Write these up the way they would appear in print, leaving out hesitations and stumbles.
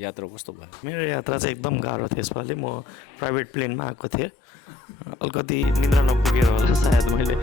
यात्रा कस्तो भयो? मेरो यात्रा चाहिँ एकदम गाह्रो थियो यसपालि। म प्राइभेट प्लेनमा आएको थिएँ। अलिकति निद्रा नपुगेर होला सायद मैले।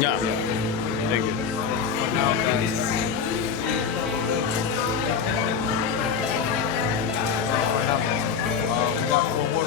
Yeah. Thank you. Now, guys. We got 4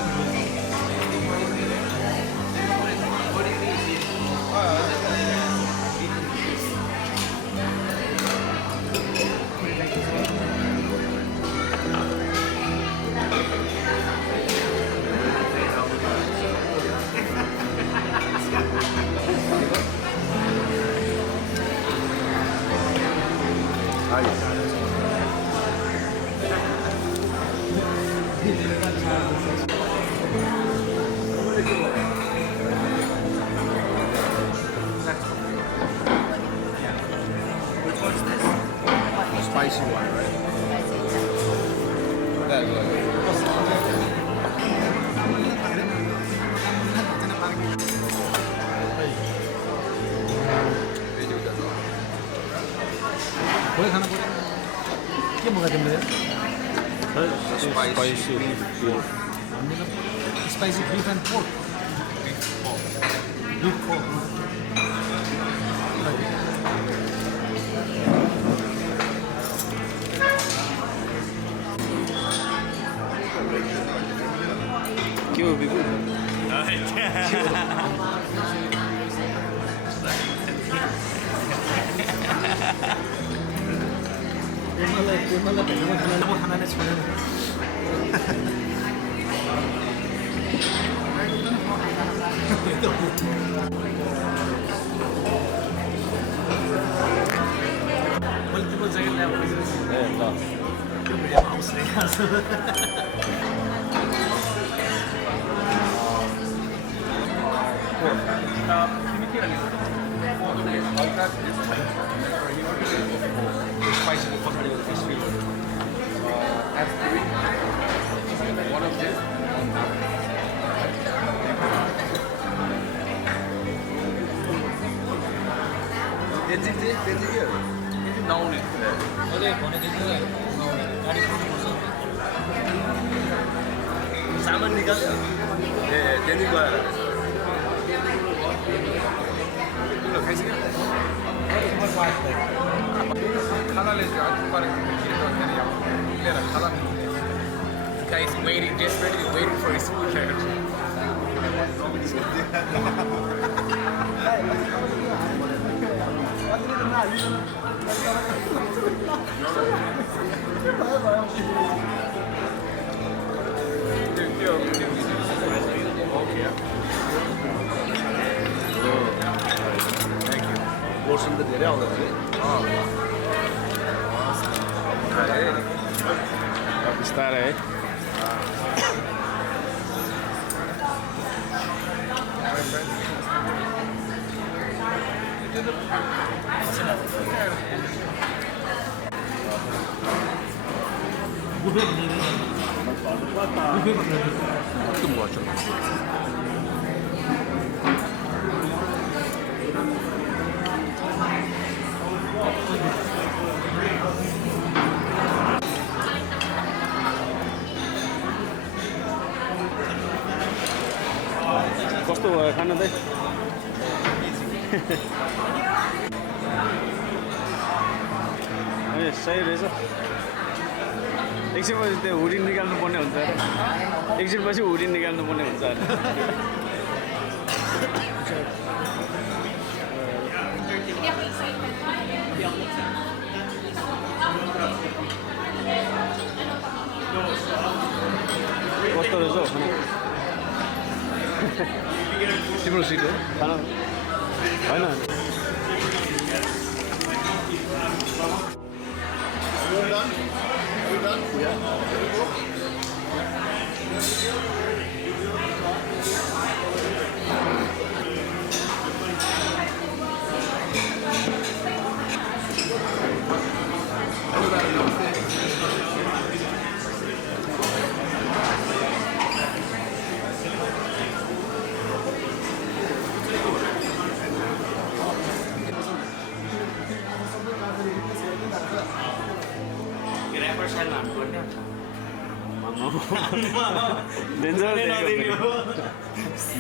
spicy one, right? That Spicy beef. spicy beef and pork. Beef pork. के हो बिपुल? खानाले छोडेर मल्टिपल जग्गा ल्याब त्यो भिडियोमा आउँछ spicy with fish fillet. Add 3. One of this. Tenji here. Down it. सामान निकाल ए त्यही गएर ल खाइसक्यो खानाले guy is waiting desperately waiting for his food portion त धेरै आउँदो रहेछ बिस्तारै है Tüm bu açık. खानु चाहिँ ए सही रहेछ एकछिनपछि त्यो हुडी निकाल्नु पर्ने हुन्छ अरे एकछिनपछि हुडी निकाल्नु पर्ने हुन्छ अरे कस्तो रहेछ हौ खाना तिम्रो सिट हो खाना होइन डेन्जर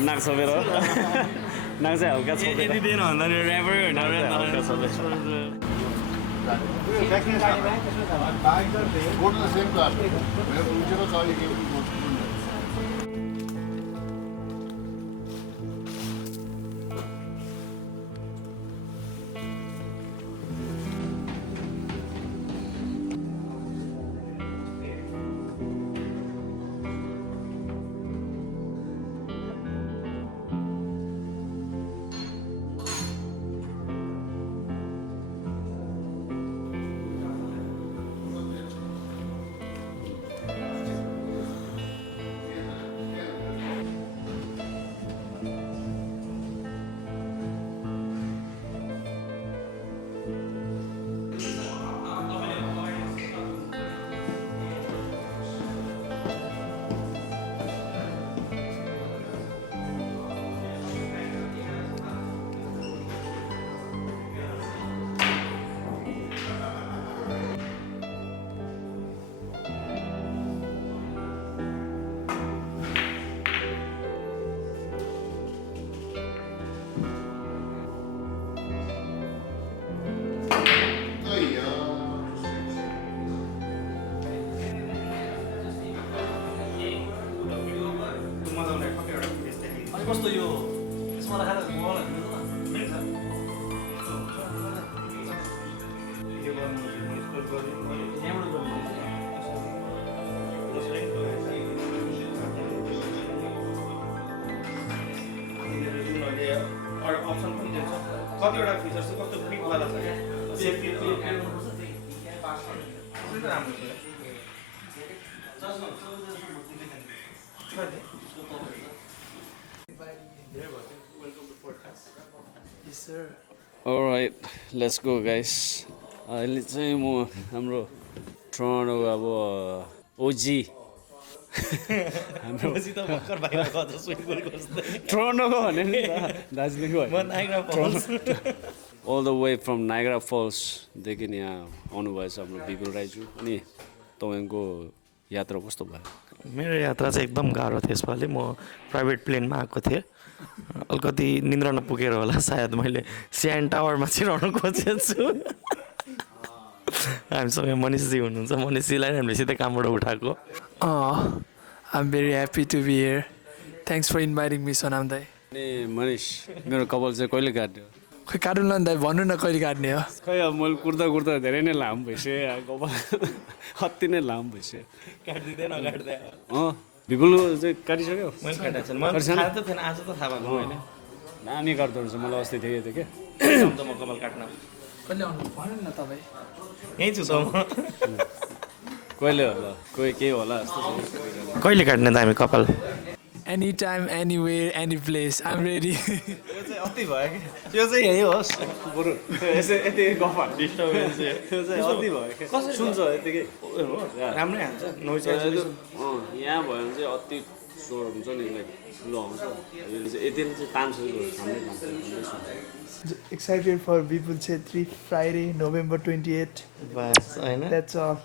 नाक छोपेर नाक चाहिँ हल्का छोपेर हल्का छोपेर Go to the same class. Whichever car you came to go to. कस्तो यो यसमा राखेर मलाई दिनु अप्सन पनि दिन्छ कतिवटा फिचर्स चाहिँ कस्तो क्लिकवाला छ क्या सेफ्टी राम्रो छ Alright, let's go guys. अहिले चाहिँ म हाम्रो टोरन्टो अब ओजी हाम्रो टोरन्टोको भने नि दार्जिलिङको all the way from Niagara Falls देखि यहाँ आउनुभएछ हाम्रो बिपुल राईज्यू अनि तपाईँको यात्रा कस्तो भयो मेरो यात्रा चाहिँ एकदम गाह्रो थियो यसपालि म प्राइभेट प्लेनमा आएको थिएँ अलिकति निन्द्रा नपुगेर होला सायद मैले सिएन टावरमा छिराउनु खोजेको छु हामीसँग मनिषजी हुनुहुन्छ मनिषजीलाई हामीले सिधै कामबाट उठाएको I'm very happy to be here. Thanks for inviting me, Sonam Dai. अनि मनिष मेरो कपाल चाहिँ कहिले काट्यो खोइ काट्नु न दाइ भन्नु न कहिले काट्ने हो खै अब मैले कुर्दा कुर्दा धेरै नै लामो भइसक्यो कपाल अति नै लामो भइसक्यो काट्दिँदैन काट्दै बिपुल चाहिँ काटिसक्यो मैले काटेको छैन मलाई थाहा त थिएन आज त थाहा भएको मैले नानी काट्दो रहेछ मलाई अस्ति देखेको थिएँ त म कपाल काट्न कहिले आउनु भन्नु न तपाईँ यहीँ छु त म कहिले होला कोही केही होला जस्तो कहिले काट्ने त हामी कपाल anytime, anywhere, any place. I'm ready. यो चाहिँ अति भयो कि यो चाहिँ यही होस् बरु यसो यति गफा डिस्टर्बेन्स यो चाहिँ अति भयो कि सुन्छ यतिकै राम्रै हान्छ नोइज यहाँ भयो भने चाहिँ अति स्वर हुन्छ नि लाइक ठुलो आउँछ यो चाहिँ यति चाहिँ तान्छ हाम्रै Excited for Bipul Chettri Friday, November 28th. बस होइन That's all.